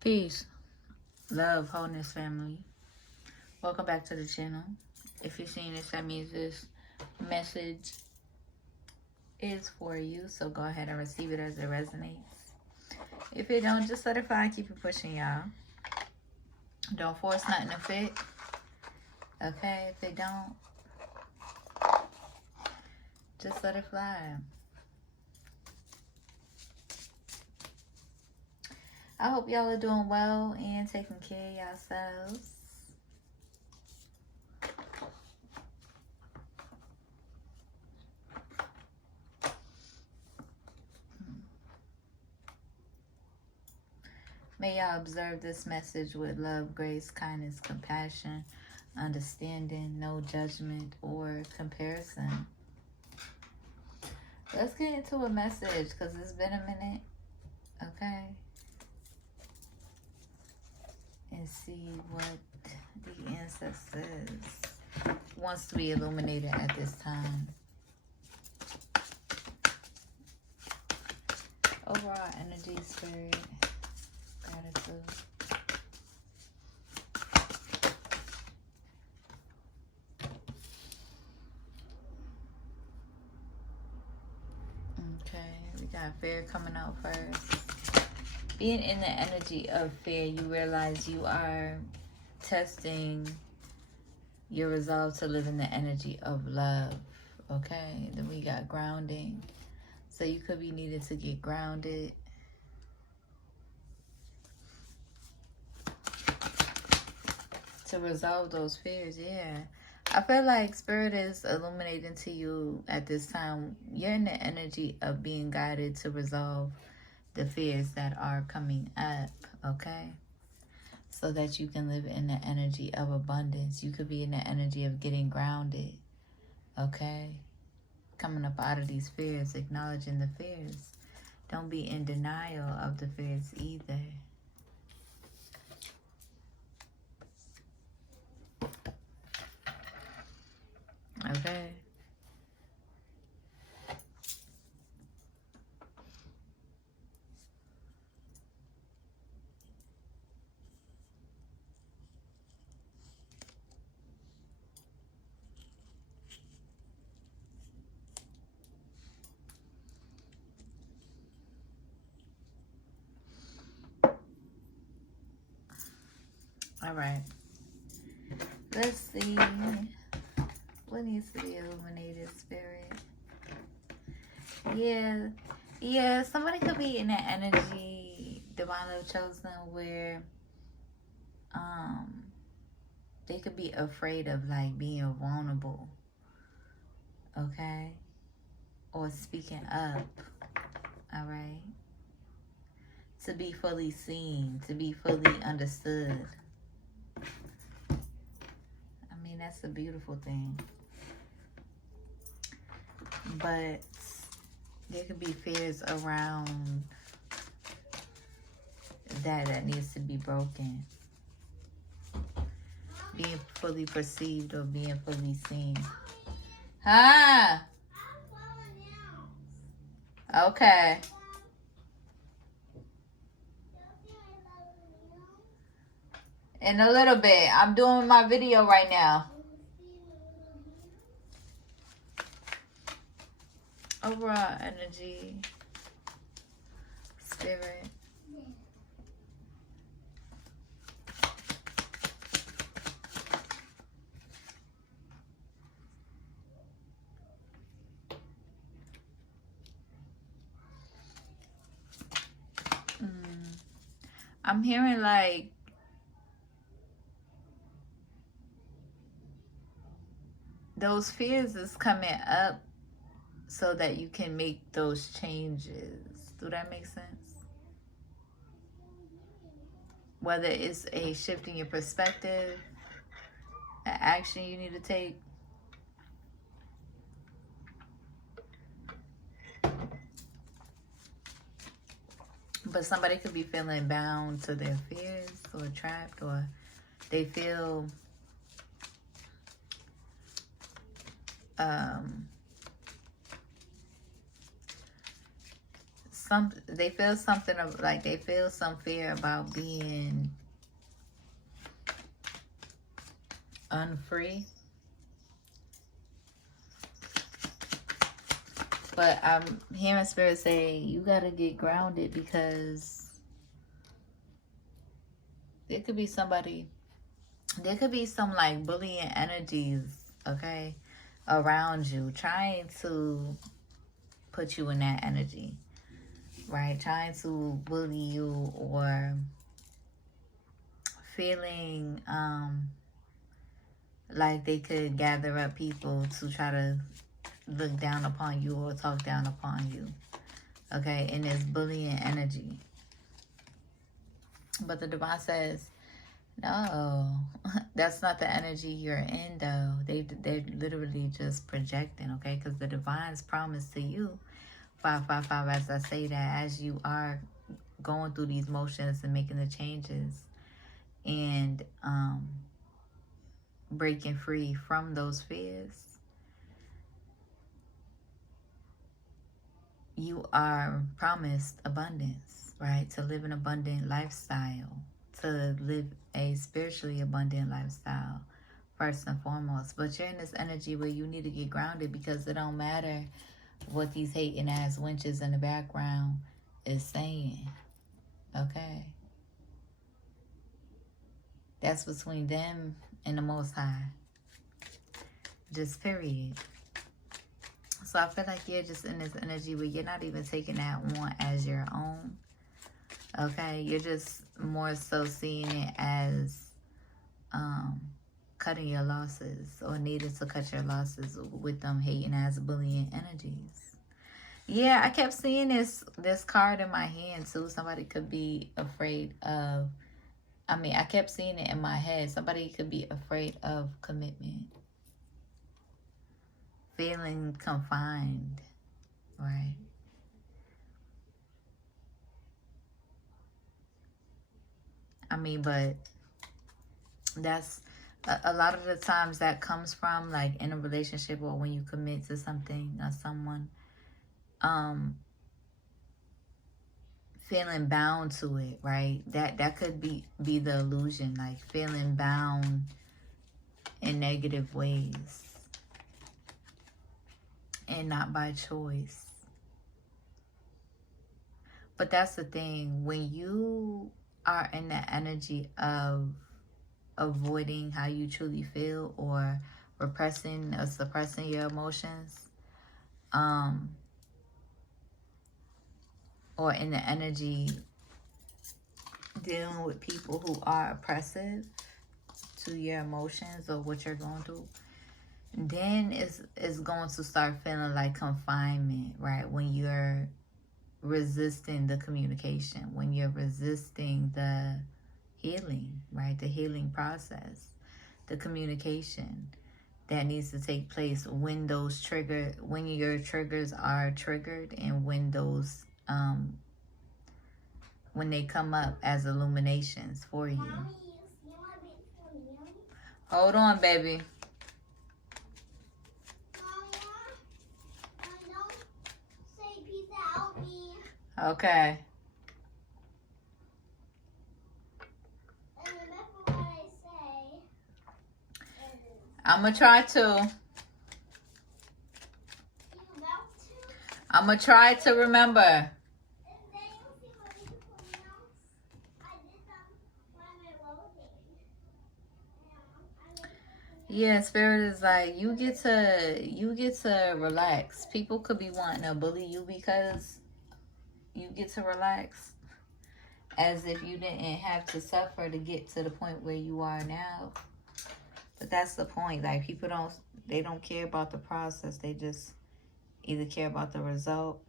Peace, love, wholeness, family. Welcome back to the channel. If you're seeing this, that means this message is for you. So go ahead and receive it as it resonates. If it don't, just let it fly and keep it pushing, y'all. Don't force nothing to fit. Okay, if it don't, just let it fly. I hope y'all are doing well and taking care of yourselves. May y'all observe this message with love, grace, kindness, compassion, understanding, no judgment or comparison. Let's get into a message because it's been a minute. Okay. And see what the ancestors wants to be illuminated at this time. Overall energy, spirit, gratitude. Okay, we got fear coming out first. Being in the energy of fear, you realize you are testing your resolve to live in the energy of love. Okay, then we got grounding. So you could be needed to get grounded. To resolve those fears, yeah. I feel like Spirit is illuminating to you at this time. You're in the energy of being guided to resolve the fears that are coming up, okay? So that you can live in the energy of abundance. You could be in the energy of getting grounded, okay? Coming up out of these fears, acknowledging the fears. Don't be in denial of the fears either. Okay. All right. Let's see. What needs to be illuminated, Spirit? Yeah. Somebody could be in that energy, Divine Love Chosen, where they could be afraid of like being vulnerable, okay, or speaking up. All right, to be fully seen, to be fully understood. I mean, that's a beautiful thing. But there could be fears around that needs to be broken. Being fully perceived or being fully seen. Huh? Okay. In a little bit. I'm doing my video right now. Overall energy. Spirit. I'm hearing like those fears is coming up so that you can make those changes. Do that make sense? Whether it's a shift in your perspective, an action you need to take. But somebody could be feeling bound to their fears or trapped, or they feel they feel something of, like, they feel some fear about being unfree. But I'm hearing Spirit say you gotta get grounded, because there could be somebody, there could be some like bullying energies, okay, around you, trying to put you in that energy, right? Trying to bully you, or feeling like they could gather up people to try to look down upon you or talk down upon you, okay, in this bullying energy. But the divine says, no, that's not the energy you're in, though. They're literally just projecting, okay? Because the divine's promise to you, 555, as I say that, as you are going through these motions and making the changes and breaking free from those fears, you are promised abundance, right? To live an abundant lifestyle, to live a spiritually abundant lifestyle, first and foremost. But you're in this energy where you need to get grounded, because it don't matter what these hating ass wenches in the background is saying, okay? That's between them and the Most High. Just period. So I feel like you're just in this energy where you're not even taking that one as your own. Okay, you're just more so seeing it as cutting your losses, or needing to cut your losses with them hating as bullying energies. Yeah, I kept seeing this card in my hand too. Somebody could be afraid of, I kept seeing it in my head. Somebody could be afraid of commitment, feeling confined, right? But that's a lot of the times that comes from, like, in a relationship, or when you commit to something or someone, feeling bound to it, right? That could be the illusion, like feeling bound in negative ways and not by choice. But that's the thing, when you are in the energy of avoiding how you truly feel, or repressing or suppressing your emotions, or in the energy dealing with people who are oppressive to your emotions or what you're going through, then it's going to start feeling like confinement, right? When you're resisting the communication, when you're resisting the healing, right? The healing process, the communication that needs to take place when when your triggers are triggered, and when those when they come up as illuminations for you. Mommy, you want me to hold on, baby. Don't say peace out me. Okay. And remember what I say. I'm gonna try to. You about to? I'm gonna try to remember. Yeah, Spirit is like, you get to relax. People could be wanting to bully you because you get to relax, as if you didn't have to suffer to get to the point where you are now. But that's the point. Like, people don't care about the process. They just either care about the result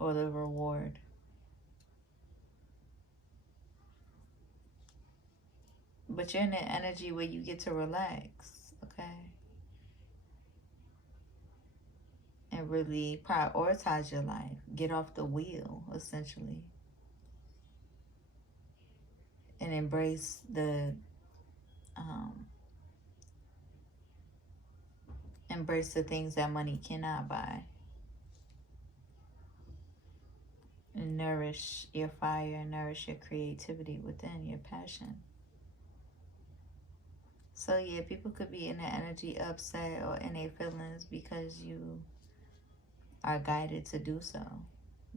or the reward. But you're in an energy where you get to relax, okay? And really prioritize your life. Get off the wheel, essentially. And embrace the Embrace the things that money cannot buy. And nourish your fire, nourish your creativity within, your passion. So yeah, people could be in the energy upset or in their feelings because you are guided to do so.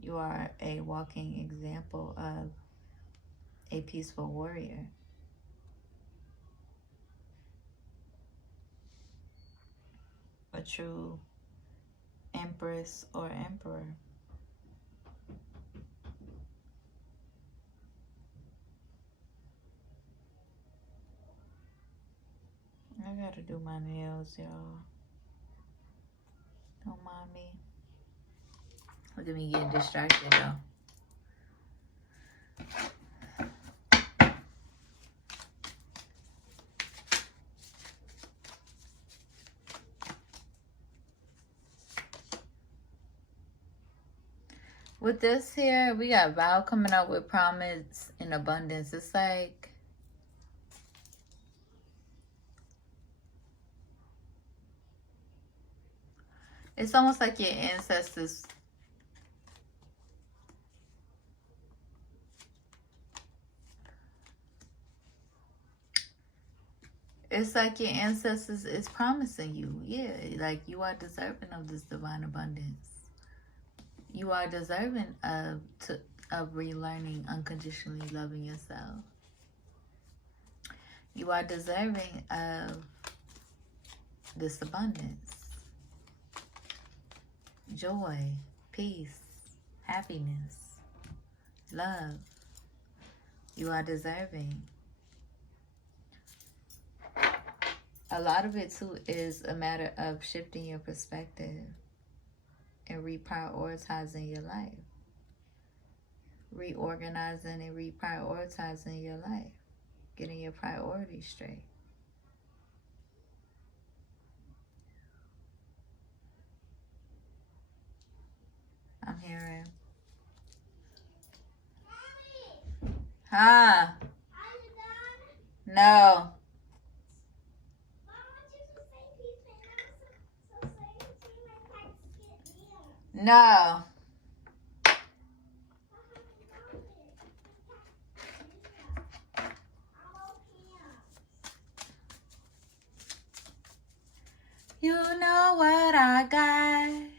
You are a walking example of a peaceful warrior. A true empress or emperor. I gotta do my nails, y'all. Don't mind me. Look at me getting distracted, though. With this here, we got vow coming up with promise and abundance. It's like it's almost like your ancestors. It's like your ancestors is promising you. Yeah, like you are deserving of this divine abundance. You are deserving of relearning unconditionally loving yourself. You are deserving of this abundance. Joy, peace, happiness, love. You are deserving. A lot of it too is a matter of shifting your perspective and reprioritizing your life. Reorganizing and reprioritizing your life. Getting your priorities straight. I'm hearing. Huh? No. No. You know what I got,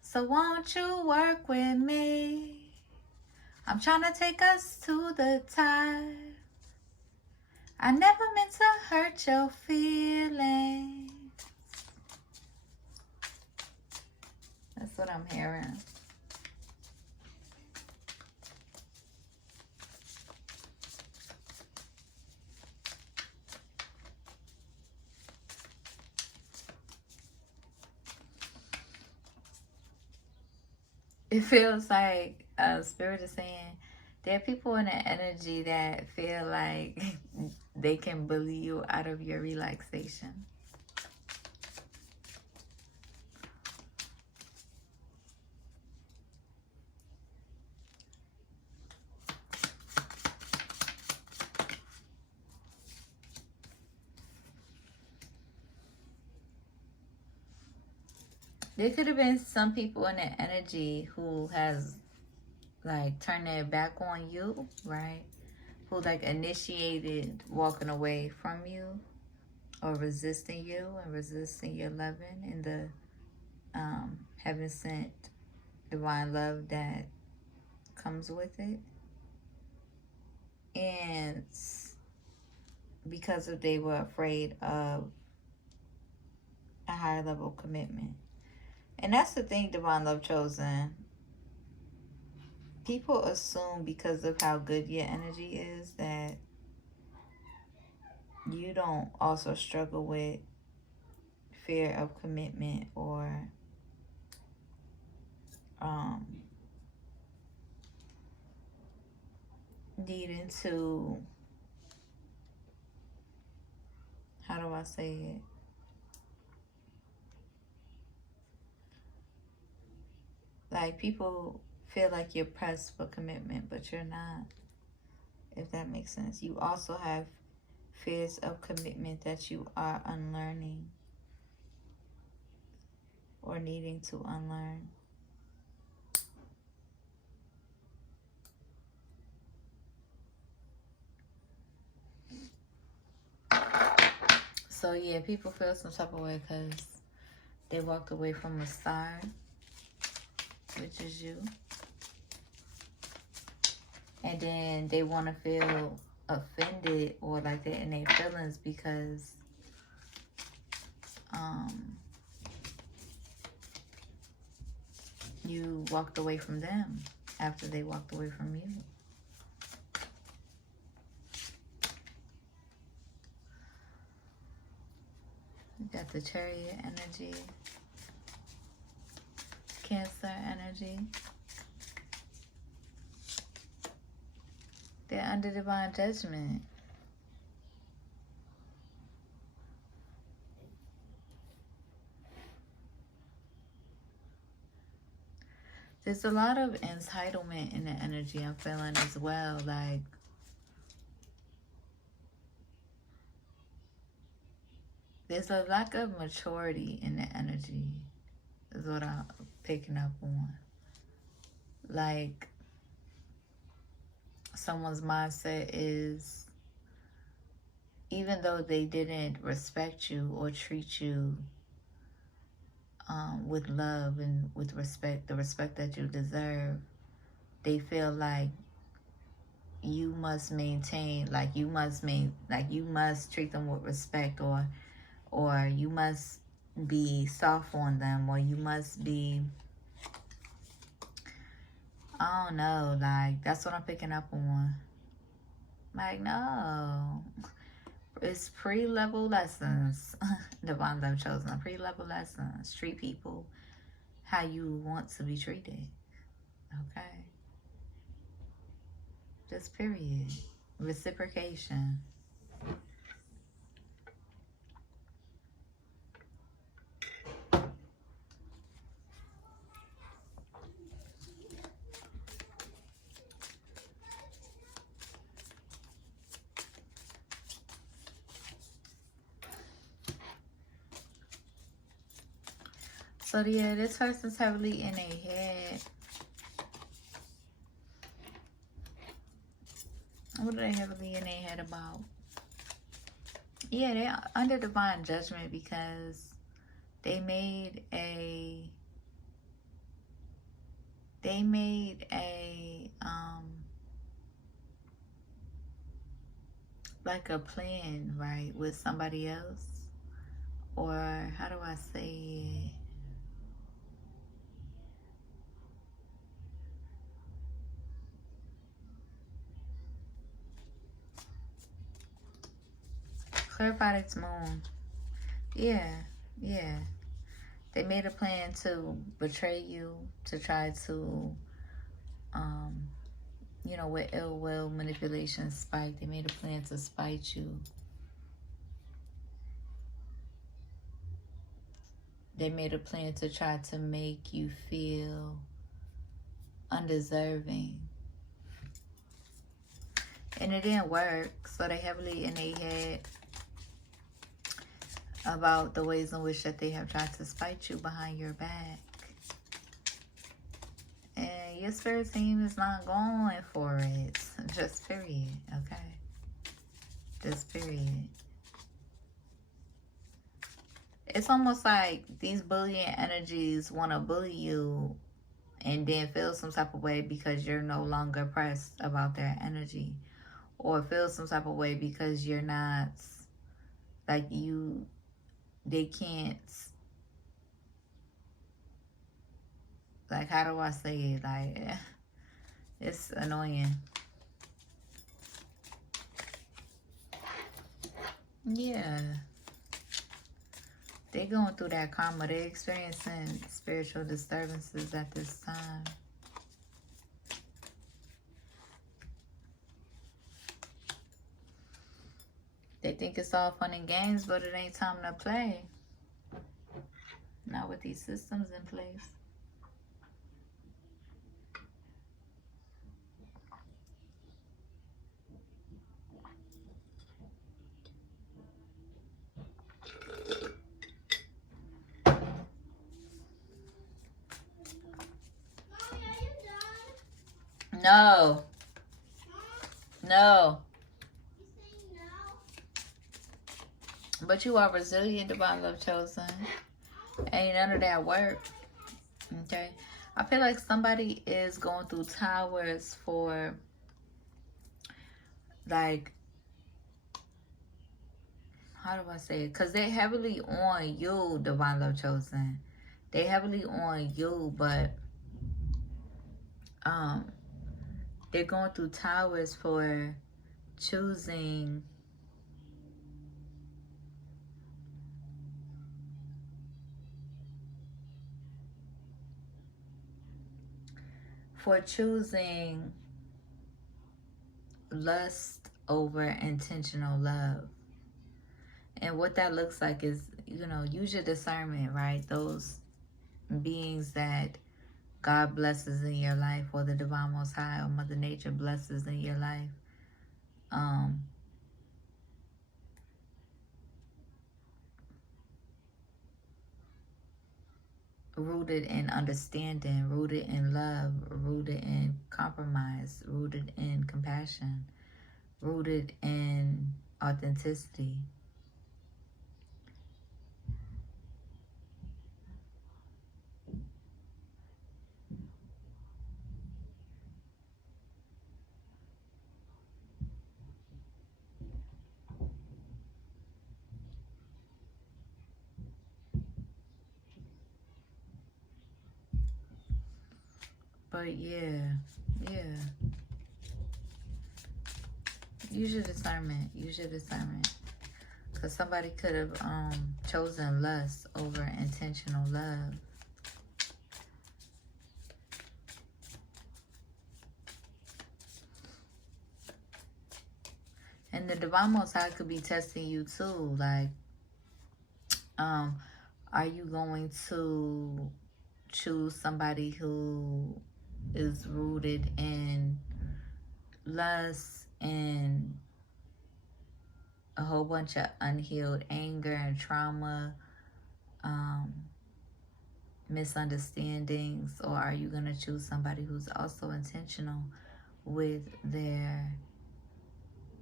so won't you work with me? I'm trying to take us to the top. I never meant to hurt your feelings. That's what I'm hearing. It feels like Spirit is saying there are people in the energy that feel like they can bully you out of your relaxation. There could have been some people in the energy who has like turned their back on you, right? Who like initiated walking away from you or resisting you and resisting your loving and the heaven sent divine love that comes with it. And because of they were afraid of a higher level commitment. And that's the thing, divine love chosen. People assume because of how good your energy is that you don't also struggle with fear of commitment or needing to, how do I say it? Like people feel like you're pressed for commitment, but you're not, if that makes sense. You also have fears of commitment that you are unlearning. or needing to unlearn. So yeah, people feel some type of way because they walked away from a star, which is you. And then they want to feel offended or like they're in their feelings because you walked away from them after they walked away from you. You got the Chariot energy, Cancer energy. They're under divine judgment. There's a lot of entitlement in the energy I'm feeling as well. Like, there's a lack of maturity in the energy, is what I'm picking up on. Like, someone's mindset is, even though they didn't respect you or treat you with love and with respect, the respect that you deserve, they feel like you must maintain, like you must treat them with respect, or you must be soft on them, or you must be, I don't know, like that's what I'm picking up on. Like, no, it's pre-level lessons. Divine Love Chosen, pre-level lessons. Treat people how you want to be treated. Okay, just period. Reciprocation. So yeah, this person's heavily in their head. What are they heavily in their head about? Yeah, they're under divine judgment because they made a like a plan, right, with somebody else. Or how do I say it? Clarified its moon. Yeah, yeah. They made a plan to betray you, to try to, you know, with ill will, manipulation, spite. They made a plan to spite you. They made a plan to try to make you feel undeserving. And it didn't work. So they heavily in their head about the ways in which that they have tried to spite you behind your back. And your spirit team is not going for it. Just period. Okay. Just period. It's almost like these bullying energies want to bully you and then feel some type of way because you're no longer pressed about their energy. Or feel some type of way because you're not, like they can't, like, how do I say it? Like, it's annoying. Yeah. They're going through that karma. They're experiencing spiritual disturbances at this time. They think it's all fun and games, but it ain't time to play. Not with these systems in place. No. No. But you are resilient, divine love chosen. Ain't none of that work. Okay. I feel like somebody is going through towers for, like, how do I say it? Because they're heavily on you, divine love chosen. They heavily on you, but they're going through towers for choosing lust over intentional love. And what that looks like is, use your discernment, right? Those beings that God blesses in your life, or the Divine Most High or Mother Nature blesses in your life. Rooted in understanding, rooted in love, rooted in compromise, rooted in compassion, rooted in authenticity. But yeah. Use your discernment. Use your discernment. Because somebody could have chosen lust over intentional love. And the Divine Most High could be testing you too. Like, are you going to choose somebody who is rooted in lust and a whole bunch of unhealed anger and trauma, misunderstandings? Or are you going to choose somebody who's also intentional with their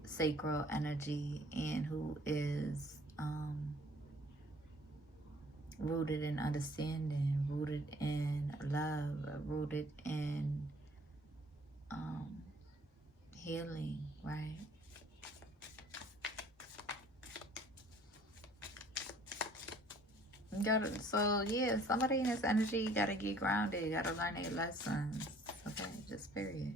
sacral energy and who is rooted in understanding, rooted in love, rooted in healing, right? Somebody in this energy gotta get grounded, gotta learn their lessons. Okay, just period.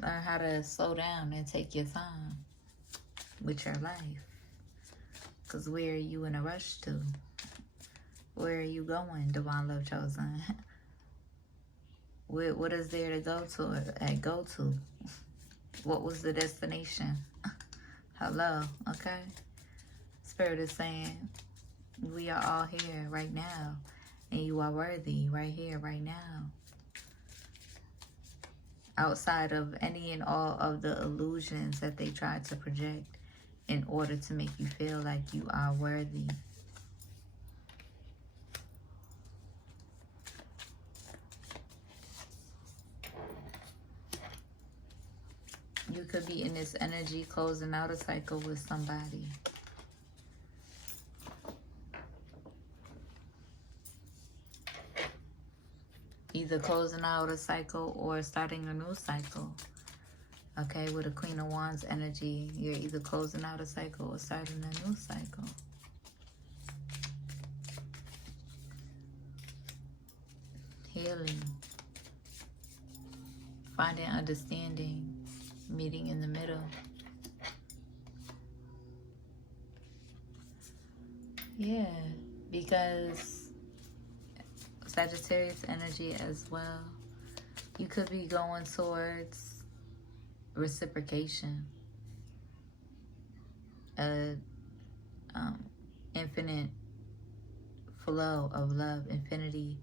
Learn how to slow down and take your time with your life. Because where are you in a rush to? Where are you going, Divine Love Chosen? What is there to go to? What was the destination? Hello, okay? Spirit is saying, we are all here right now. And you are worthy right here, right now. Outside of any and all of the illusions that they try to project in order to make you feel like you are worthy. You could be in this energy closing out a cycle with somebody. Either closing out a cycle or starting a new cycle. Okay, with a Queen of Wands energy, you're either closing out a cycle or starting a new cycle. Healing. Finding understanding. Meeting in the middle. Yeah, because Sagittarius energy as well. You could be going towards reciprocation. Infinite flow of love, infinity,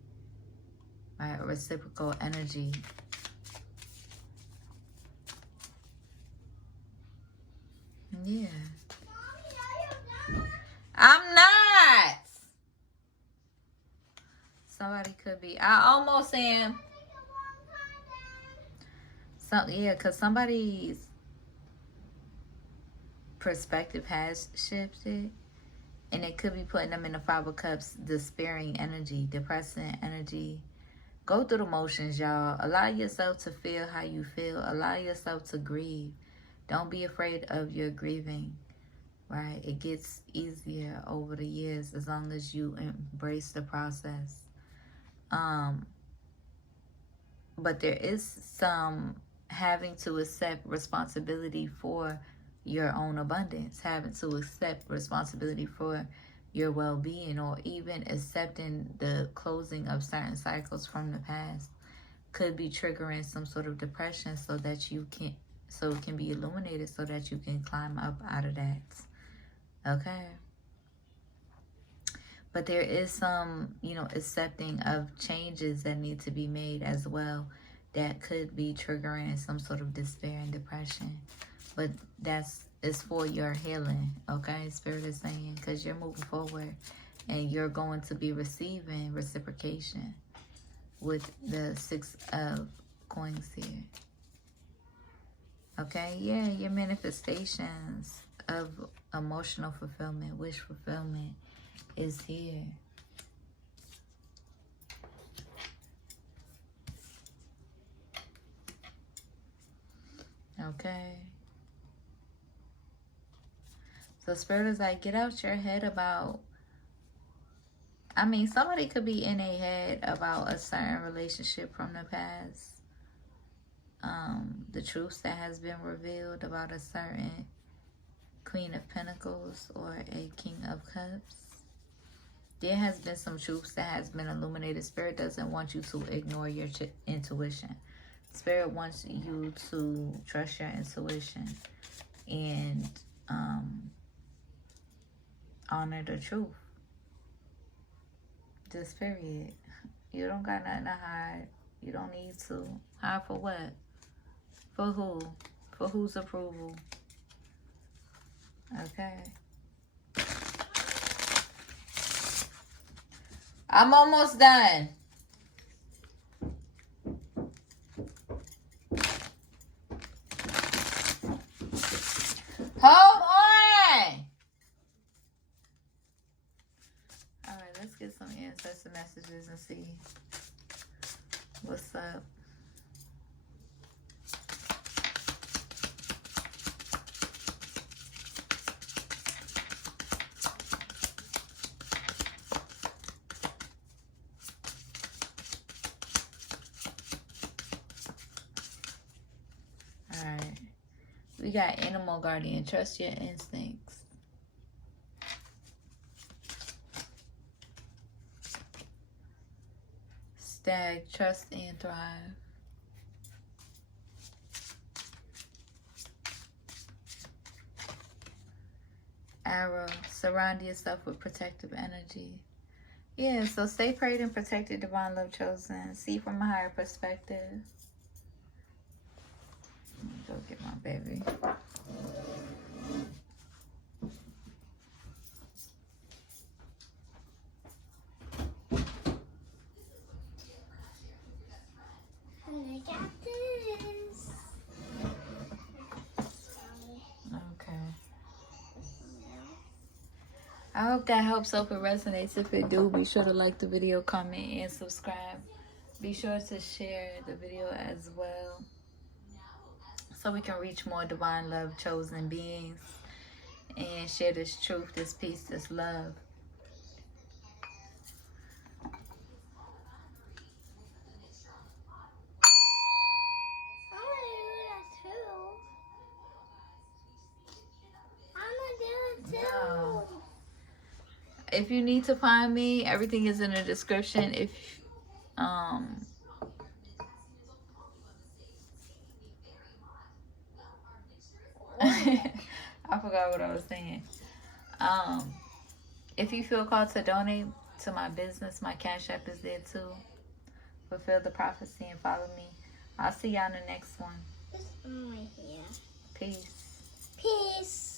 right? Reciprocal energy. Yeah. I'm not. Somebody could be. I almost am. Yeah, because somebody's perspective has shifted, and it could be putting them in the Five of Cups, despairing energy, depressing energy. Go through the motions, y'all. Allow yourself to feel how you feel. Allow yourself to grieve. Don't be afraid of your grieving, right? It gets easier over the years as long as you embrace the process. But there is some having to accept responsibility for your own abundance, having to accept responsibility for your well-being, or even accepting the closing of certain cycles from the past could be triggering some sort of depression, so that you can, so it can be illuminated, so that you can climb up out of that. Okay. But there is some, accepting of changes that need to be made as well, that could be triggering some sort of despair and depression. But it's for your healing, okay? Spirit is saying, because you're moving forward and you're going to be receiving reciprocation with the Six of Coins here. Okay, yeah, your manifestations of emotional fulfillment, wish fulfillment is here. Okay. So Spirit is like, get out your head about, somebody could be in a head about a certain relationship from the past. The truths that has been revealed about a certain Queen of Pentacles or a King of Cups. There has been some truths that has been illuminated. Spirit doesn't want you to ignore your intuition. Spirit wants you to trust your intuition and honor the truth. Just period. You don't got nothing to hide. You don't need to. Hide for what? For who? For whose approval? Okay. I'm almost done. Hold on. All right, let's get some ancestor messages and see what's up. We got Animal Guardian. Trust your instincts. Stag. Trust and thrive. Arrow. Surround yourself with protective energy. Yeah, so stay prayed and protected, divine love chosen. See from a higher perspective. Let me go get my baby. I got this. Okay. I hope that helps. Hope it resonates. If it do, be sure to like the video, comment, and subscribe. Be sure to share the video as well, so we can reach more divine love chosen beings and share this truth, this peace, this love. No. If you need to find me, everything is in the description. If I forgot what I was saying. If you feel called to donate to my business, my Cash App is there too. Fulfill the prophecy and follow me. I'll see y'all in the next one. It's on my hair. Peace. Peace.